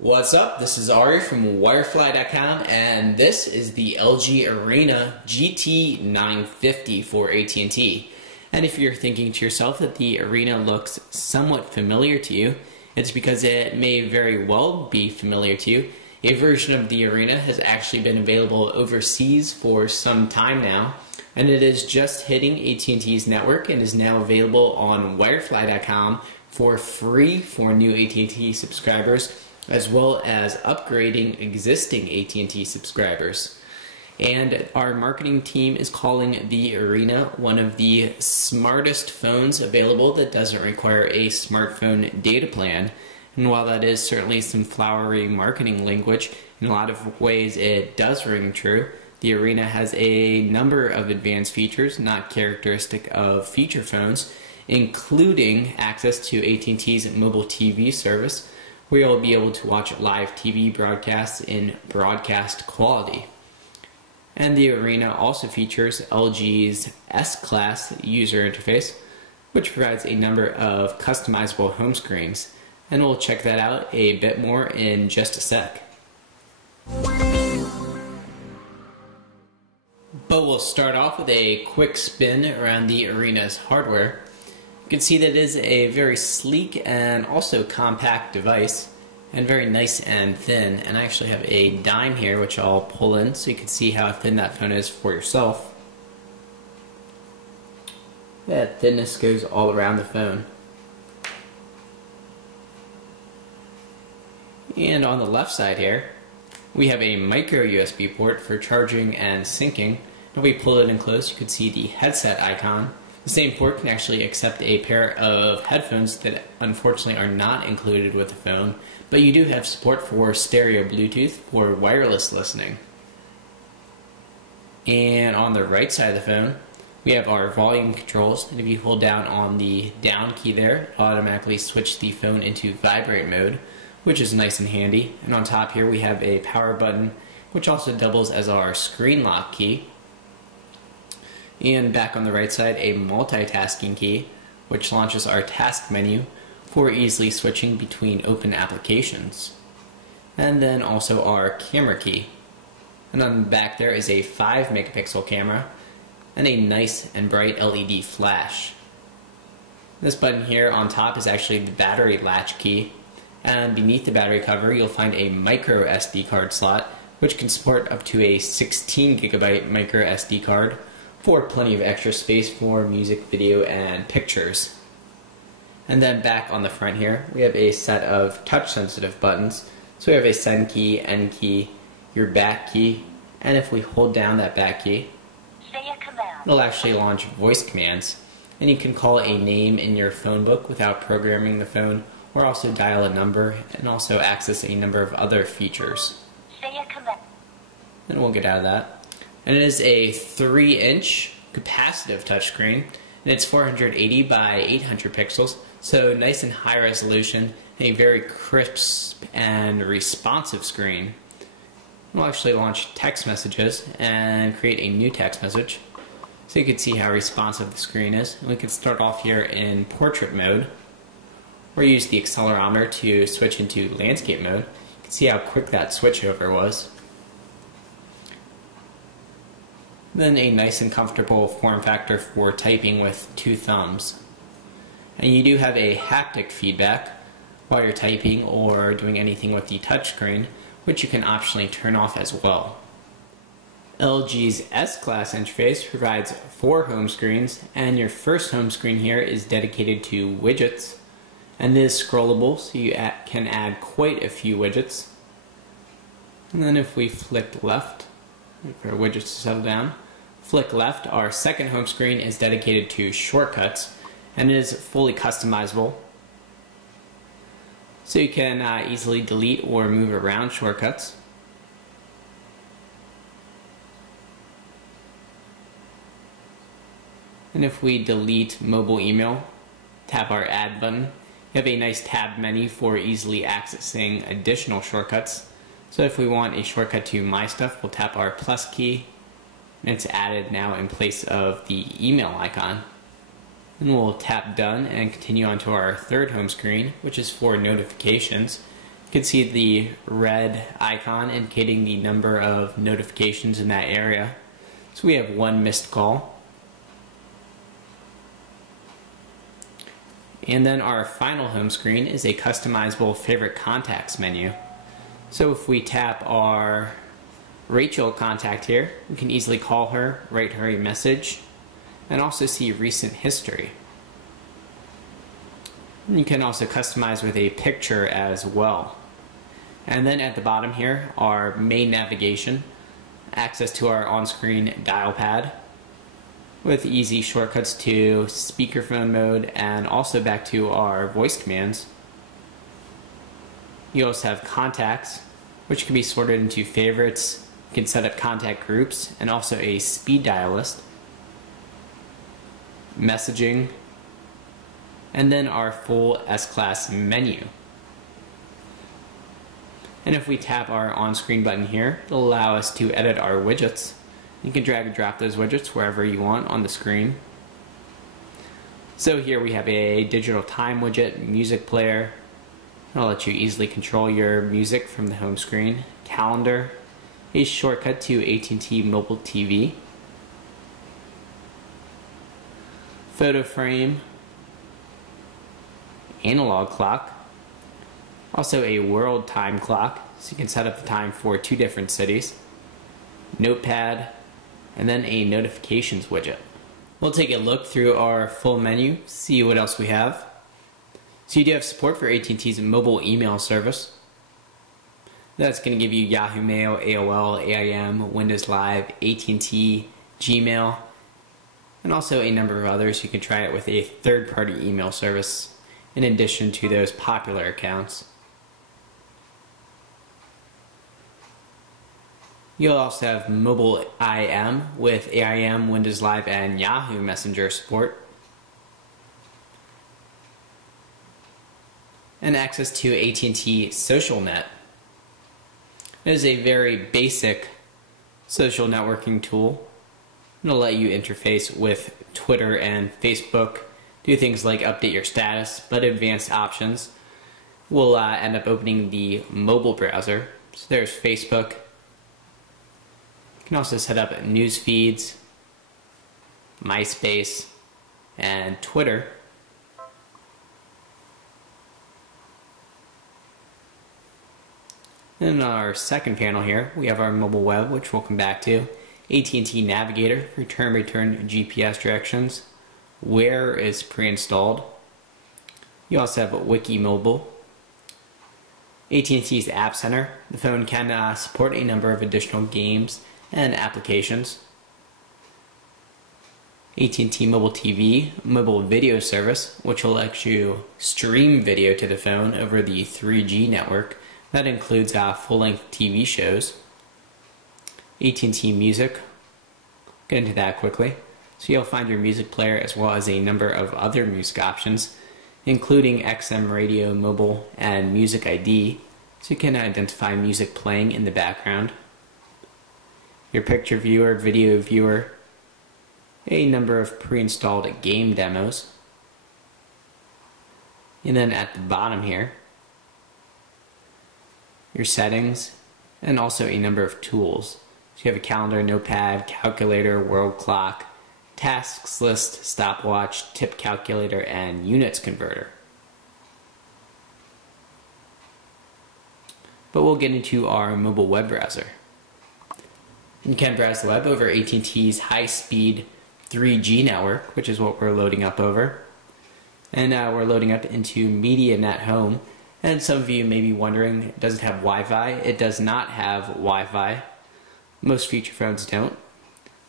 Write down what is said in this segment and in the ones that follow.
What's up? This is Ari from Wirefly.com, and this is the LG Arena GT950 for AT&T. And if you're thinking to yourself that the Arena looks somewhat familiar to you, it's because it may very well be familiar to you. A version of the Arena has actually been available overseas for some time now, and it is just hitting AT&T's network and is now available on Wirefly.com for free for new AT&T subscribers, as well as upgrading existing AT&T subscribers. And our marketing team is calling the Arena one of the smartest phones available that doesn't require a smartphone data plan. And while that is certainly some flowery marketing language, in a lot of ways it does ring true. The Arena has a number of advanced features not characteristic of feature phones, including access to AT&T's mobile TV service, where you'll be able to watch live TV broadcasts in broadcast quality. And the Arena also features LG's S-Class user interface, which provides a number of customizable home screens. And we'll check that out a bit more in just a sec. But we'll start off with a quick spin around the Arena's hardware. You can see that it is a very sleek and also compact device, and very nice and thin. And I actually have a dime here which I'll pull in so you can see how thin that phone is for yourself. That thinness goes all around the phone. And on the left side here, we have a micro USB port for charging and syncing. If we pull it in close, you can see the headset icon. The same port can actually accept a pair of headphones that unfortunately are not included with the phone, but you do have support for stereo Bluetooth for wireless listening. And on the right side of the phone, we have our volume controls, and if you hold down on the down key there, it'll automatically switch the phone into vibrate mode, which is nice and handy. And on top here we have a power button, which also doubles as our screen lock key. And back on the right side, a multitasking key, which launches our task menu for easily switching between open applications. And then also our camera key. And on the back there is a 5 megapixel camera and a nice and bright LED flash. This button here on top is actually the battery latch key, and beneath the battery cover you'll find a micro SD card slot, which can support up to a 16 gigabyte micro SD card for plenty of extra space for music, video, and pictures. And then back on the front here, we have a set of touch-sensitive buttons. So we have a send key, end key, your back key, and if we hold down that back key, it'll actually launch voice commands. And you can call a name in your phone book without programming the phone, or also dial a number, and also access a number of other features. And we'll get out of that. And it is a 3-inch capacitive touchscreen, and it's 480 by 800 pixels, so nice and high resolution, and a very crisp and responsive screen. We'll actually launch text messages and create a new text message, so you can see how responsive the screen is. And we can start off here in portrait mode, or use the accelerometer to switch into landscape mode. You can see how quick that switchover was. Then a nice and comfortable form factor for typing with 2 thumbs. And you do have a haptic feedback while you're typing or doing anything with the touchscreen, which you can optionally turn off as well. LG's S-Class interface provides 4 home screens, and your first home screen here is dedicated to widgets, and it is scrollable, so you can add quite a few widgets. And then if we flick left, for our widgets to settle down, flick left, our second home screen is dedicated to shortcuts, and it is fully customizable. So you can easily delete or move around shortcuts. And if we delete mobile email, tap our add button, you have a nice tab menu for easily accessing additional shortcuts. So if we want a shortcut to My Stuff, we'll tap our plus key, and it's added now in place of the email icon. And we'll tap done and continue on to our third home screen, which is for notifications. You can see the red icon indicating the number of notifications in that area. So we have one missed call. And then our final home screen is a customizable favorite contacts menu. So if we tap our Rachel contact here, we can easily call her, write her a message, and also see recent history. And you can also customize with a picture as well. And then at the bottom here, our main navigation, access to our on-screen dial pad with easy shortcuts to speakerphone mode and also back to our voice commands. You also have contacts, which can be sorted into favorites. You can set up contact groups and also a speed dial list. Messaging, and then our full S-Class menu. And if we tap our on-screen button here, it'll allow us to edit our widgets. You can drag and drop those widgets wherever you want on the screen. So here we have a digital time widget, music player. It'll let you easily control your music from the home screen. Calendar, a shortcut to AT&T mobile TV. Photo frame, analog clock, also a world time clock, so you can set up the time for 2 different cities, notepad, and then a notifications widget. We'll take a look through our full menu, see what else we have. So you do have support for AT&T's mobile email service. That's going to give you Yahoo Mail, AOL, AIM, Windows Live, AT&T, Gmail, and also a number of others. You can try it with a third-party email service in addition to those popular accounts. You'll also have mobile IM with AIM, Windows Live, and Yahoo Messenger support. And access to AT&T SocialNet. It is a very basic social networking tool. It'll let you interface with Twitter and Facebook, do things like update your status, but advanced options will end up opening the mobile browser. So there's Facebook. You can also set up news feeds, MySpace, and Twitter. In our second panel here, we have our mobile web, which we'll come back to. AT&T Navigator for turn-by-turn GPS directions. Where is pre-installed. You also have Wiki Mobile. AT&T's App Center. The phone can support a number of additional games and applications. AT&T Mobile TV, mobile video service, which will let you stream video to the phone over the 3G network. That includes full-length TV shows. AT&T Music, get into that quickly. So you'll find your music player as well as a number of other music options, including XM radio, mobile, and music ID, so you can identify music playing in the background. Your picture viewer, video viewer, a number of pre-installed game demos. And then at the bottom here, your settings, and also a number of tools. So you have a calendar, notepad, calculator, world clock, tasks list, stopwatch, tip calculator, and units converter. But we'll get into our mobile web browser. You can browse the web over AT&T's high-speed 3G network, which is what we're loading up over. And we're loading up into MediaNet Home. And some of you may be wondering, does it have Wi-Fi? It does not have Wi-Fi. Most feature phones don't.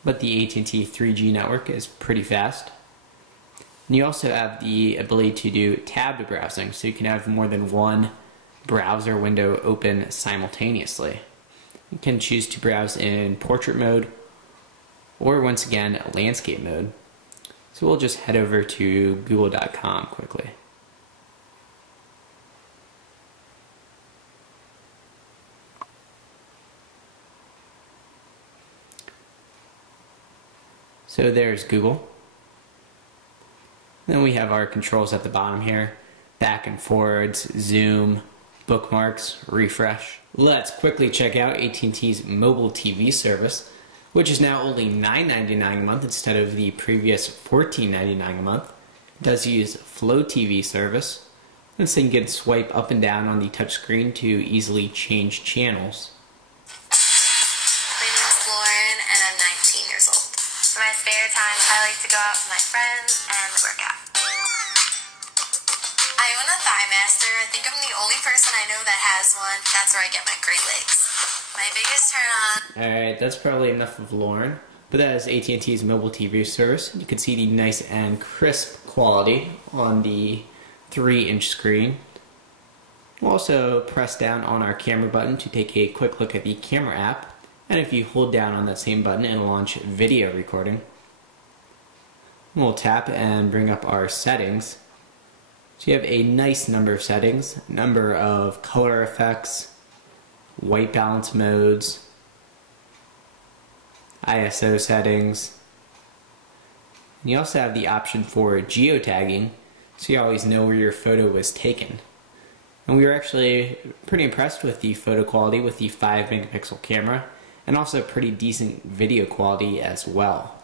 But the AT&T 3G network is pretty fast. And you also have the ability to do tabbed browsing, so you can have more than one browser window open simultaneously. You can choose to browse in portrait mode or, once again, landscape mode. So we'll just head over to google.com quickly. So there's Google. Then we have our controls at the bottom here. Back and forwards, zoom, bookmarks, refresh. Let's quickly check out AT&T's mobile TV service, which is now only $9.99 a month instead of the previous $14.99 a month. It does use Flow TV service. This thing can swipe up and down on the touchscreen to easily change channels. My name is Lauren and I'm 19 years old. In my spare time, I like to go out with my friends and work out. I own a Thigh Master. I think I'm the only person I know that has one. That's where I get my great legs. My biggest turn on. Alright, that's probably enough of Lauren. But that is AT&T's mobile TV service. You can see the nice and crisp quality on the 3-inch screen. We'll also press down on our camera button to take a quick look at the camera app. And if you hold down on that same button, it'll launch video recording. We'll tap and bring up our settings. So you have a nice number of settings, number of color effects, white balance modes, ISO settings. And you also have the option for geotagging, so you always know where your photo was taken. And we were actually pretty impressed with the photo quality with the 5-megapixel camera, and also pretty decent video quality as well.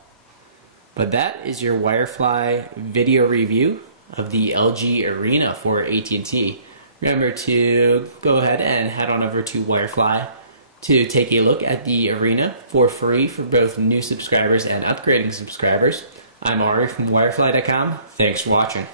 But that is your Wirefly video review of the LG Arena for AT&T. Remember to go ahead and head on over to Wirefly to take a look at the Arena for free for both new subscribers and upgrading subscribers. I'm Ari from Wirefly.com. Thanks for watching.